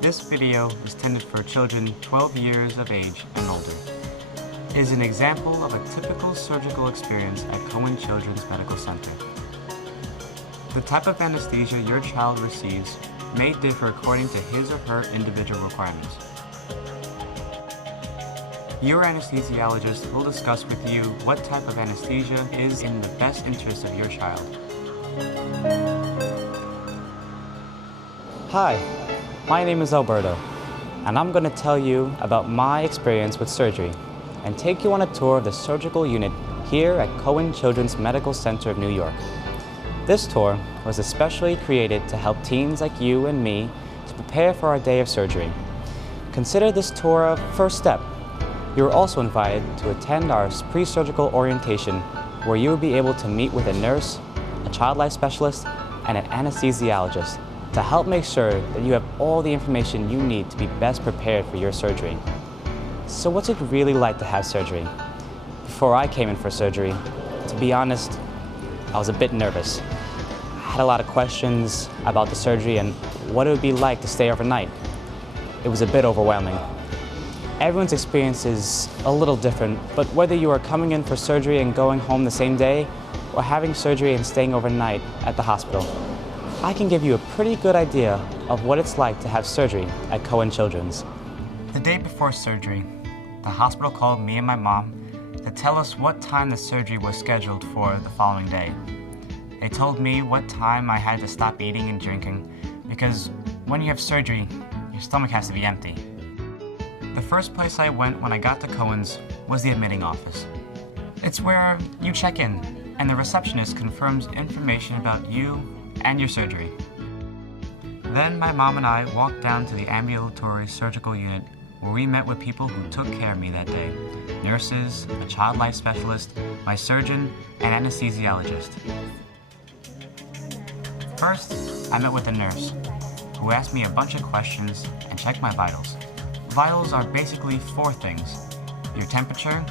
This video is intended for children 12 years of age and older. It is an example of a typical surgical experience at Cohen Children's Medical Center. The type of anesthesia your child receives may differ according to his or her individual requirements. Your anesthesiologist will discuss with you what type of anesthesia is in the best interest of your child. Hi, my name is Alberto, and I'm going to tell you about my experience with surgery and take you on a tour of the surgical unit here at Cohen Children's Medical Center of New York. This tour was especially created to help teens like you and me to prepare for our day of surgery. Consider this tour a first step. You are also invited to attend our pre-surgical orientation, where you will be able to meet with a nurse, a child life specialist, and an anesthesiologist to help make sure that you have all the information you need to be best prepared for your surgery. So what's it really like to have surgery? Before I came in for surgery, to be honest, I was a bit nervous. I had a lot of questions about the surgery and what it would be like to stay overnight. It was a bit overwhelming. Everyone's experience is a little different, but whether you are coming in for surgery and going home the same day, or having surgery and staying overnight at the hospital, I can give you a pretty good idea of what it's like to have surgery at Cohen Children's. The day before surgery, the hospital called me and my mom to tell us what time the surgery was scheduled for the following day. They told me what time I had to stop eating and drinking, because when you have surgery, your stomach has to be empty. The first place I went when I got to Cohen's was the admitting office. It's where you check in, and the receptionist confirms information about you and your surgery. Then my mom and I walked down to the ambulatory surgical unit, where we met with people who took care of me that day. Nurses, a child life specialist, my surgeon, and anesthesiologist. First, I met with a nurse, who asked me a bunch of questions and checked my vitals. Vitals are basically four things: your temperature,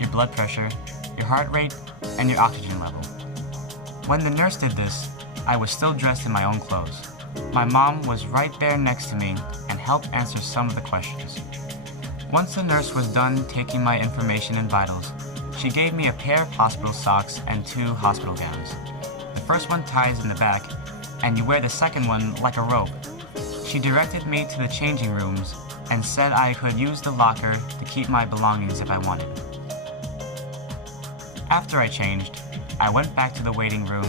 your blood pressure, your heart rate, and your oxygen level. When the nurse did this, I was still dressed in my own clothes. My mom was right there next to me and helped answer some of the questions. Once the nurse was done taking my information and vitals, she gave me a pair of hospital socks and 2 hospital gowns. The first one ties in the back, and you wear the second one like a robe. She directed me to the changing rooms and said I could use the locker to keep my belongings if I wanted. After I changed, I went back to the waiting room,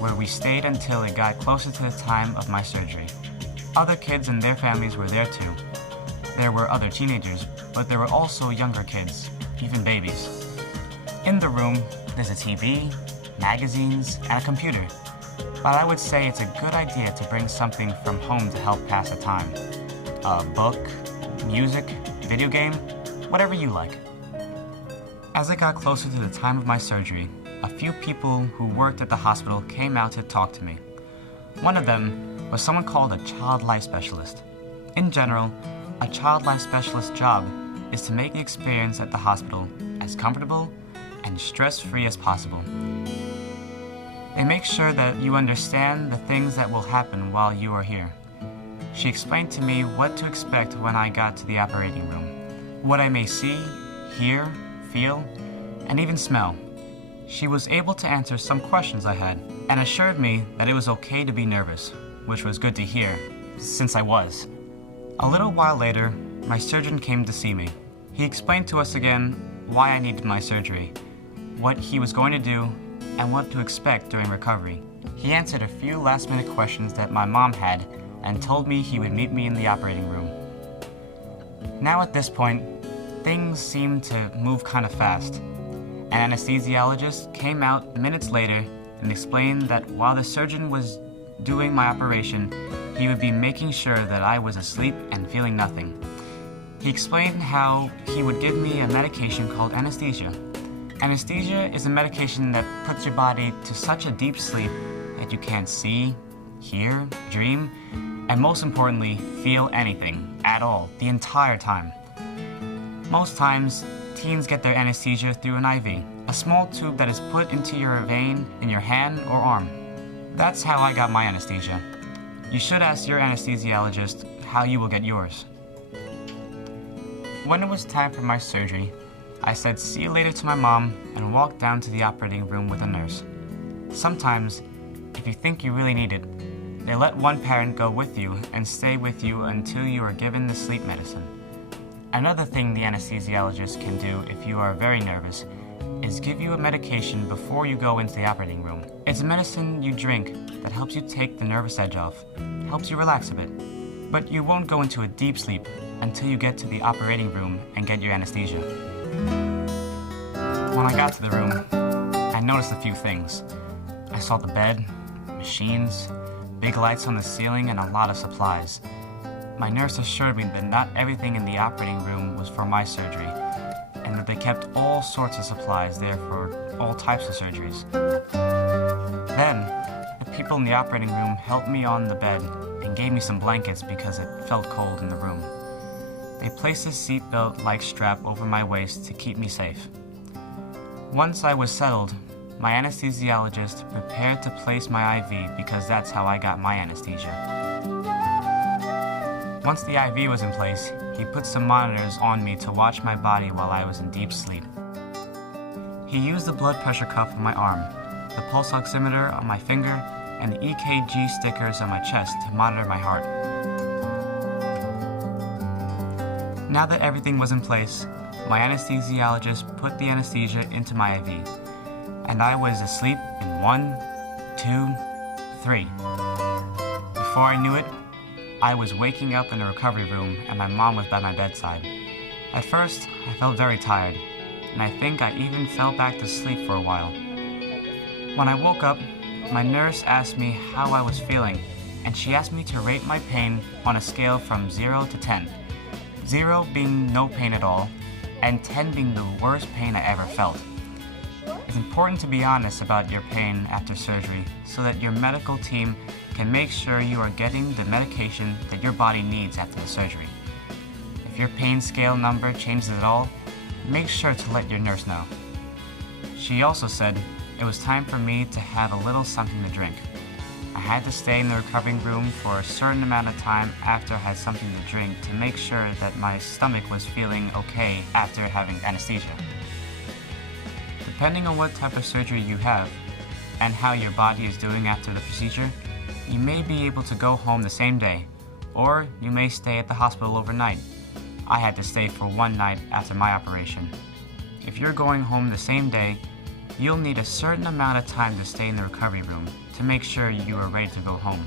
where we stayed until it got closer to the time of my surgery. Other kids and their families were there too. There were other teenagers, but there were also younger kids, even babies. In the room, there's a TV, magazines, and a computer. But I would say it's a good idea to bring something from home to help pass the time. A book, music, video game, whatever you like. As I got closer to the time of my surgery, a few people who worked at the hospital came out to talk to me. One of them was someone called a child life specialist. In general, a child life specialist job is to make the experience at the hospital as comfortable and stress-free as possible. They make sure that you understand the things that will happen while you are here. She explained to me what to expect when I got to the operating room, what I may see, hear, feel, and even smell. She was able to answer some questions I had and assured me that it was okay to be nervous, which was good to hear, since I was. A little while later, my surgeon came to see me. He explained to us again why I needed my surgery, what he was going to do, and what to expect during recovery. He answered a few last-minute questions that my mom had and told me he would meet me in the operating room. Now at this point, things seemed to move kind of fast. An anesthesiologist came out minutes later and explained that while the surgeon was doing my operation, he would be making sure that I was asleep and feeling nothing. He explained how he would give me a medication called anesthesia. Anesthesia is a medication that puts your body to such a deep sleep that you can't see, hear, dream, and most importantly, feel anything at all the entire time. Most times, teens get their anesthesia through an IV, a small tube that is put into your vein in your hand or arm. That's how I got my anesthesia. You should ask your anesthesiologist how you will get yours. When it was time for my surgery, I said see you later to my mom and walked down to the operating room with a nurse. Sometimes, if you think you really need it, they let one parent go with you and stay with you until you are given the sleep medicine. Another thing the anesthesiologist can do if you are very nervous is give you a medication before you go into the operating room. It's a medicine you drink that helps you take the nervous edge off, helps you relax a bit, but you won't go into a deep sleep until you get to the operating room and get your anesthesia. When I got to the room, I noticed a few things. I saw the bed, machines, big lights on the ceiling, and a lot of supplies. My nurse assured me that not everything in the operating room was for my surgery, and that they kept all sorts of supplies there for all types of surgeries. Then, the people in the operating room helped me on the bed and gave me some blankets because it felt cold in the room. They placed a seatbelt-like strap over my waist to keep me safe. Once I was settled, my anesthesiologist prepared to place my IV because that's how I got my anesthesia. Once the IV was in place, he put some monitors on me to watch my body while I was in deep sleep. He used the blood pressure cuff on my arm, the pulse oximeter on my finger, and the EKG stickers on my chest to monitor my heart. Now that everything was in place, my anesthesiologist put the anesthesia into my IV, and I was asleep in 1, 2, 3. Before I knew it, I was waking up in the recovery room and my mom was by my bedside. At first, I felt very tired, and I think I even fell back to sleep for a while. When I woke up, my nurse asked me how I was feeling, and she asked me to rate my pain on a scale from 0 to 10. 0 being no pain at all, and 10 being the worst pain I ever felt. It's important to be honest about your pain after surgery so that your medical team can make sure you are getting the medication that your body needs after the surgery. If your pain scale number changes at all, make sure to let your nurse know. She also said it was time for me to have a little something to drink. I had to stay in the recovery room for a certain amount of time after I had something to drink to make sure that my stomach was feeling okay after having anesthesia. Depending on what type of surgery you have and how your body is doing after the procedure, you may be able to go home the same day, or you may stay at the hospital overnight. I had to stay for one night after my operation. If you're going home the same day, you'll need a certain amount of time to stay in the recovery room to make sure you are ready to go home.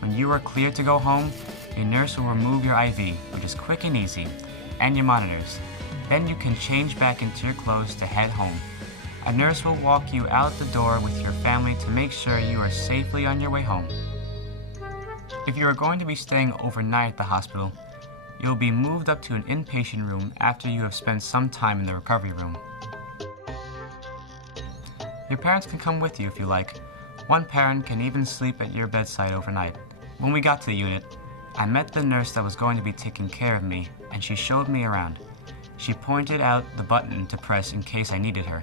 When you are cleared to go home, your nurse will remove your IV, which is quick and easy, and your monitors. Then you can change back into your clothes to head home. A nurse will walk you out the door with your family to make sure you are safely on your way home. If you are going to be staying overnight at the hospital, you'll be moved up to an inpatient room after you have spent some time in the recovery room. Your parents can come with you if you like. One parent can even sleep at your bedside overnight. When we got to the unit, I met the nurse that was going to be taking care of me, and she showed me around. She pointed out the button to press in case I needed her.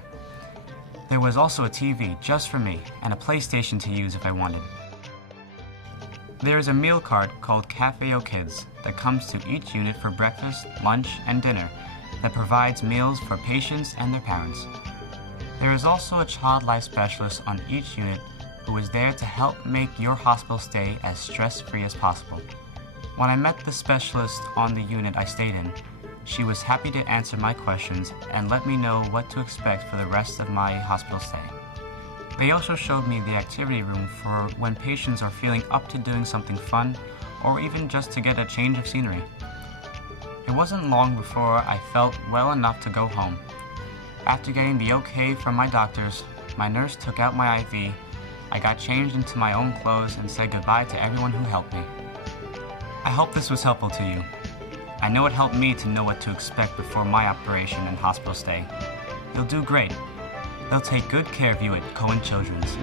There was also a TV just for me, and a PlayStation to use if I wanted. There is a meal cart called Cafe O Kids that comes to each unit for breakfast, lunch, and dinner that provides meals for patients and their parents. There is also a child life specialist on each unit who is there to help make your hospital stay as stress-free as possible. When I met the specialist on the unit I stayed in, she was happy to answer my questions and let me know what to expect for the rest of my hospital stay. They also showed me the activity room for when patients are feeling up to doing something fun or even just to get a change of scenery. It wasn't long before I felt well enough to go home. After getting the okay from my doctors, my nurse took out my IV, I got changed into my own clothes and said goodbye to everyone who helped me. I hope this was helpful to you. I know it helped me to know what to expect before my operation and hospital stay. You'll do great. They'll take good care of you at Cohen Children's.